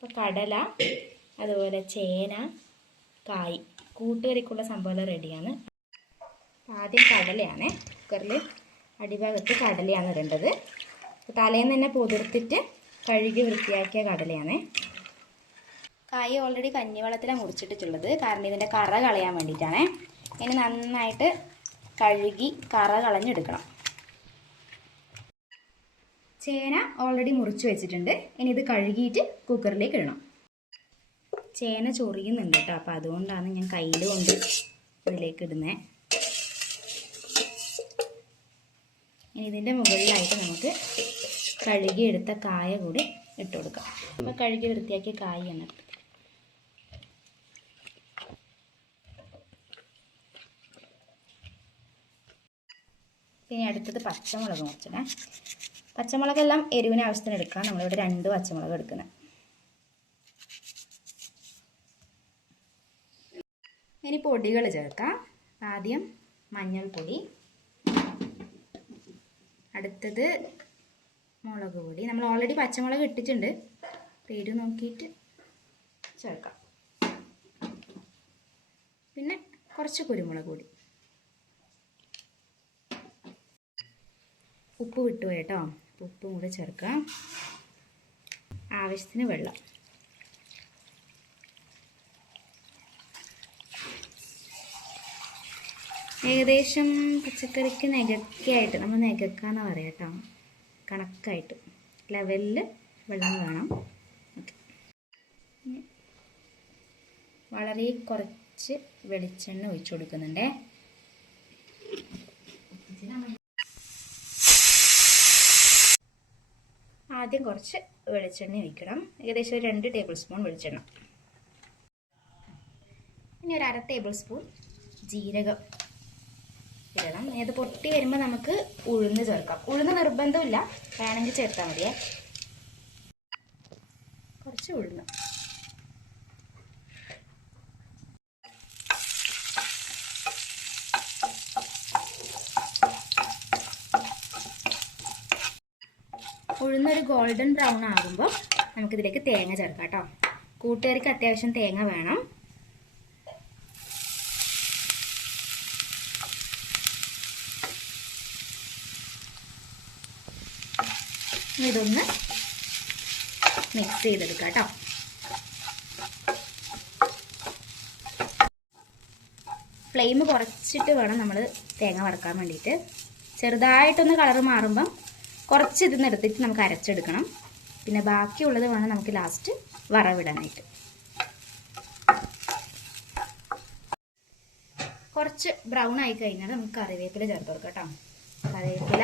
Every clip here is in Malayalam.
അപ്പോൾ കടല, അതുപോലെ ചേന, കായ്, കൂട്ടുകറിക്കുള്ള സംഭവം റെഡിയാണ്. ആദ്യം കടലയാണ് കുക്കറിൽ അടിഭാഗത്ത് കടലയാണ് ഇടേണ്ടത്. തലേന്ന് തന്നെ പുതിർത്തിട്ട് കഴുകി വൃത്തിയാക്കിയ കടലയാണ്. കായ് ഓൾറെഡി കഞ്ഞിവെള്ളത്തിലാണ് മുറിച്ചിട്ടിട്ടുള്ളത്, കാരണം ഇതിൻ്റെ കറ കളയാൻ വേണ്ടിയിട്ടാണ്. ഇനി നന്നായിട്ട് കഴുകി കറ കളഞ്ഞെടുക്കണം. ചേന ഓൾറെഡി മുറിച്ച് വെച്ചിട്ടുണ്ട്. ഇനി ഇത് കഴുകിയിട്ട് കുക്കറിലേക്ക് ഇടണം. ചേന ചൊറിയുന്നുണ്ട് കേട്ടോ, അപ്പോൾ അതുകൊണ്ടാണ് ഞാൻ കയ്യിൽ കൊണ്ട് ഇതിലേക്ക് ഇടുന്നത്. ഇനി ഇതിൻ്റെ മുകളിലായിട്ട് നമുക്ക് കഴുകിയെടുത്ത കായ കൂടി ഇട്ട് കൊടുക്കാം. അപ്പോൾ കഴുകി വൃത്തിയാക്കിയ കായാണ്. പിന്നെ അടുത്തത് പച്ചമുളക് മുറിച്ചിടേ. പച്ചമുളകെല്ലാം എരിവിന് ആവശ്യത്തിന് എടുക്കാം. നമ്മളിവിടെ 2 പച്ചമുളക് എടുക്കുന്നത്. ഇനി പൊടികൾ ചേർക്കാം. ആദ്യം മഞ്ഞൾപ്പൊടി, അടുത്തത് മുളക് പൊടി. നമ്മൾ ഓൾറെഡി പച്ചമുളക് ഇട്ടിട്ടുണ്ട്, പേര് നോക്കിയിട്ട് ചേർക്കാം. പിന്നെ കുറച്ച് കുരുമുളക് പൊടി. ഉപ്പ് വിട്ടുപോയി കേട്ടോ, ഉപ്പും കൂടെ ചേർക്കാം. ആവശ്യത്തിന് വെള്ളം. ഏകദേശം പച്ചക്കറിക്ക് നികക്കായിട്ട്, നമ്മൾ നികക്കാന്ന് പറയാം കേട്ടോ, കണക്കായിട്ട് ലെവലിൽ വെള്ളം വേണം. ഓക്കെ, വളരെ കുറച്ച് വെളിച്ചെണ്ണ ഒഴിച്ചു കൊടുക്കുന്നുണ്ടേ. ആദ്യം കുറച്ച് വെളിച്ചെണ്ണ ഒഴിക്കണം. ഏകദേശം 2 ടേബിൾ സ്പൂൺ വെളിച്ചെണ്ണ. ഇനി ഒരു 1/2 ടേബിൾ സ്പൂൺ ജീരകം ഇടണം. ഇത് പൊട്ടി വരുമ്പോൾ നമുക്ക് ഉഴുന്ന് ചേർക്കാം. ഉഴുന്ന് നിർബന്ധമില്ല, വേണമെങ്കിൽ ചേർത്താൽ മതിയേ. കുറച്ച് ഉഴുന്ന്. ഉഴുന്നൊരു ഗോൾഡൻ ബ്രൗൺ ആകുമ്പോൾ നമുക്കിതിലേക്ക് തേങ്ങ ചേർക്കാം കേട്ടോ. കൂട്ടുകറിക്ക് അത്യാവശ്യം തേങ്ങ വേണം. ഇതൊന്ന് മിക്സ് ചെയ്തെടുക്കാം കേട്ടോ. ഫ്ലെയിം കുറച്ചിട്ട് വേണം നമ്മൾ തേങ്ങ വറുക്കാൻ വേണ്ടിയിട്ട്. ചെറുതായിട്ടൊന്ന് കളറ് മാറുമ്പം കുറച്ച് ഇതിന്ന് എടുത്തിട്ട് നമുക്ക് അരച്ചെടുക്കണം. പിന്നെ ബാക്കിയുള്ളത് വേണം നമുക്ക് ലാസ്റ്റ് വറവിടാനായിട്ട്. കുറച്ച് ബ്രൗൺ ആയി കഴിഞ്ഞാൽ നമുക്ക് കറിവേപ്പില ചേർത്ത് കൊടുക്കാം കേട്ടോ. കറിവേപ്പില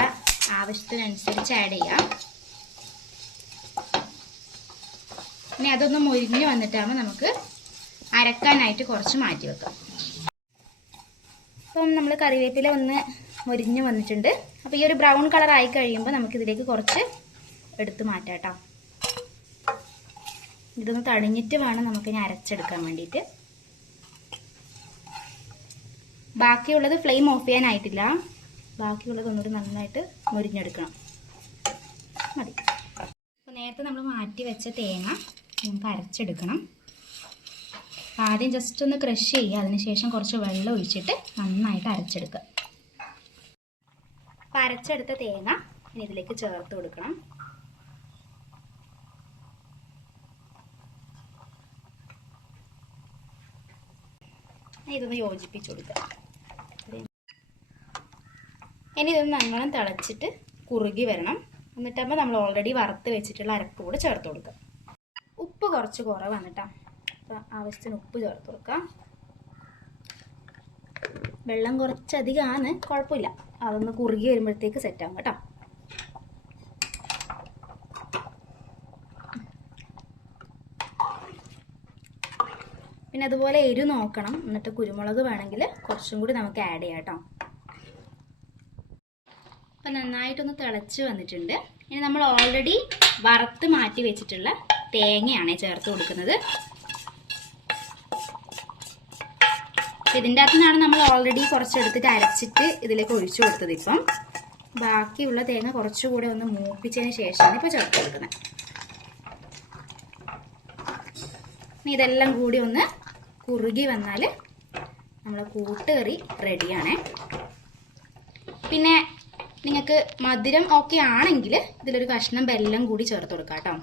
ആവശ്യത്തിനനുസരിച്ച് ആഡ് ചെയ്യാം. ഇനി അതൊന്ന് മുരിഞ്ഞ് വന്നിട്ടാകുമ്പോൾ നമുക്ക് അരക്കാനായിട്ട് കുറച്ച് മാറ്റി വെക്കാം. അപ്പം നമ്മൾ കറിവേപ്പില ഒന്ന് മുരിഞ്ഞ് വന്നിട്ടുണ്ട്. അപ്പോൾ ഈ ഒരു ബ്രൗൺ കളർ ആയി കഴിയുമ്പോൾ നമുക്കിതിലേക്ക് കുറച്ച് എടുത്ത് മാറ്റാം കേട്ടോ. ഇതൊന്ന് തണിഞ്ഞിട്ട് വേണം നമുക്കിനി അരച്ചെടുക്കാൻ വേണ്ടിയിട്ട്. ബാക്കിയുള്ളത് ഫ്ലെയിം ഓഫ് ചെയ്യാനായിട്ടില്ല. ബാക്കിയുള്ളത് ഒന്നുകൂടി നന്നായിട്ട് മുരിഞ്ഞെടുക്കണം. മതി. അപ്പോൾ നേരത്തെ നമ്മൾ മാറ്റി വെച്ച തേങ്ങ നമുക്ക് അരച്ചെടുക്കണം. ആദ്യം ജസ്റ്റ് ഒന്ന് ക്രഷ് ചെയ്യുക, അതിനുശേഷം കുറച്ച് വെള്ളം ഒഴിച്ചിട്ട് നന്നായിട്ട് അരച്ചെടുക്കുക. അപ്പോൾ അരച്ചെടുത്ത തേങ്ങ ഇനി ഇതിലേക്ക് ചേർത്ത് കൊടുക്കണം. ഇതൊന്ന് യോജിപ്പിച്ച് കൊടുക്കുക. ഇനി ഇതൊന്ന് നല്ലോണം തിളച്ചിട്ട് കുറുകി വരണം. എന്നിട്ടാകുമ്പോൾ നമ്മൾ ഓൾറെഡി വറുത്ത് വെച്ചിട്ടുള്ള അരപ്പ് കൂടെ ചേർത്ത് കൊടുക്കുക. ഉപ്പ് കുറച്ച് കുറവാണ് കേട്ടോ, അപ്പോൾ ആവശ്യത്തിന് ഉപ്പ് ചേർത്ത് കൊടുക്കുക. വെള്ളം കുറച്ചധികമാണ്, കുഴപ്പമില്ല. അതൊന്ന് കുറുകി വരുമ്പോഴത്തേക്ക് സെറ്റാകും കേട്ടോ. പിന്നെ അതുപോലെ എരിവ് നോക്കണം. എന്നിട്ട് കുരുമുളക് വേണമെങ്കിൽ കുറച്ചും കൂടി നമുക്ക് ആഡ് ചെയ്യാം കേട്ടോ. അപ്പം നന്നായിട്ടൊന്ന് തിളച്ച് വന്നിട്ടുണ്ട്. ഇനി നമ്മൾ ഓൾറെഡി വറുത്ത് മാറ്റി വെച്ചിട്ടുള്ള തേങ്ങയാണ് ചേർത്ത് കൊടുക്കുന്നത്. ഇതിൻ്റെ അകത്തു നിന്നാണ് നമ്മൾ ഓൾറെഡി കുറച്ചെടുത്തിട്ട് അരച്ചിട്ട് ഇതിലേക്ക് ഒഴിച്ചു കൊടുത്തത്. ഇപ്പം ബാക്കിയുള്ള തേങ്ങ കുറച്ചുകൂടെ ഒന്ന് മൂപ്പിച്ചതിന് ശേഷമാണ് ഇപ്പോൾ ചേർത്ത് കൊടുക്കുന്നത്. ഇനി ഇതെല്ലാം കൂടി ഒന്ന് കുറുകി വന്നാൽ നമ്മളെ കൂട്ടുകറി റെഡിയാണേ. പിന്നെ നിങ്ങൾക്ക് മധുരം ഓക്കെ ആണെങ്കിൽ ഇതിലൊരു കഷ്ണം ബെല്ലം കൂടി ചേർത്ത് കൊടുക്കാം കേട്ടോ.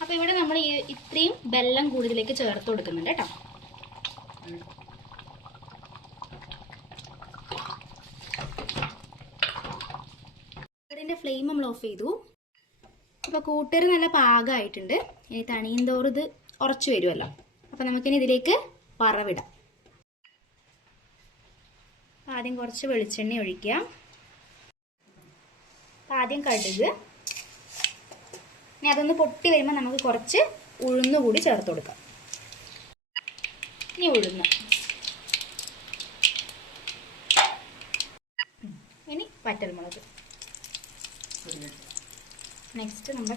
അപ്പോൾ ഇവിടെ നമ്മൾ ഇത്രയും ബെല്ലം കൂടി ഇതിലേക്ക് ചേർത്ത് കൊടുക്കുന്നുണ്ട് കേട്ടോ. ഇതിൻ്റെ ഫ്ലെയിം നമ്മൾ ഓഫ് ചെയ്തു. അപ്പോൾ കൂട്ടുകറി നല്ല പാകമായിട്ടുണ്ട്. ഇനി തണിയും തോറും ഇത് ഉറച്ചു വരുമല്ലോ. അപ്പോൾ നമുക്കിനി ഇതിലേക്ക് വറവിടാം. ആദ്യം കുറച്ച് വെളിച്ചെണ്ണ ഒഴിക്കുക. ആദ്യം കടുക്. ഇനി അതൊന്ന് പൊട്ടി വരുമ്പോൾ നമുക്ക് കുറച്ച് ഉഴുന്ന് കൂടി ചേർത്ത് കൊടുക്കാം. ഇനി ഉഴുന്ന്, ഇനി വറ്റൽമുളക്, നെക്സ്റ്റ് നമ്മുടെ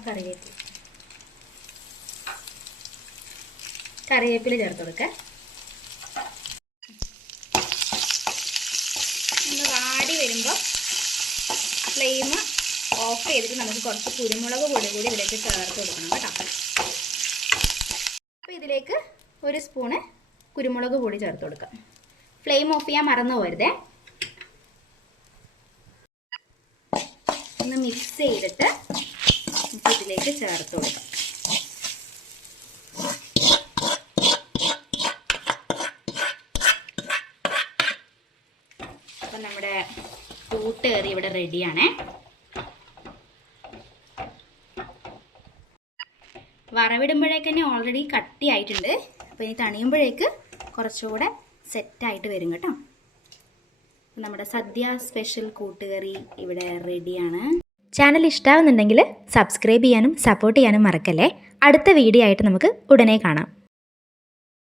കറിവേപ്പില ചേർത്ത് കൊടുക്കുക. നമ്മൾ വാടി വരുമ്പോൾ ഫ്ലെയിം ഓഫ് ചെയ്തിട്ട് നമുക്ക് കുറച്ച് കുരുമുളക് പൊടി കൂടി ഇതിലേക്ക് ചേർത്ത് കൊടുക്കണം കേട്ടോ. അപ്പോൾ ഇതിലേക്ക് ഒരു സ്പൂണ് കുരുമുളക് പൊടി ചേർത്ത് കൊടുക്കാം. ഫ്ലെയിം ഓഫ് ചെയ്യാൻ മറന്നു പോരുതേ. ഒന്ന് മിക്സ് ചെയ്തിട്ട് നമുക്ക് ഇതിലേക്ക് ചേർത്ത് കൊടുക്കാം. അപ്പം നമ്മുടെ കൂട്ടുകറി ഇവിടെ റെഡിയാണേ. വറവിടുമ്പോഴേക്ക് തന്നെ ഓൾറെഡി കട്ടിയായിട്ടുണ്ട്. അപ്പോൾ ഇനി തണിയുമ്പോഴേക്ക് കുറച്ചുകൂടെ സെറ്റായിട്ട് വരും കേട്ടോ. നമ്മുടെ സദ്യ സ്പെഷ്യൽ കൂട്ടുകറി ഇവിടെ റെഡിയാണ്. ചാനൽ ഇഷ്ടമാവുന്നുണ്ടെങ്കിൽ സബ്സ്ക്രൈബ് ചെയ്യാനും സപ്പോർട്ട് ചെയ്യാനും മറക്കല്ലേ. അടുത്ത വീഡിയോ ആയിട്ട് നമുക്ക് ഉടനെ കാണാം.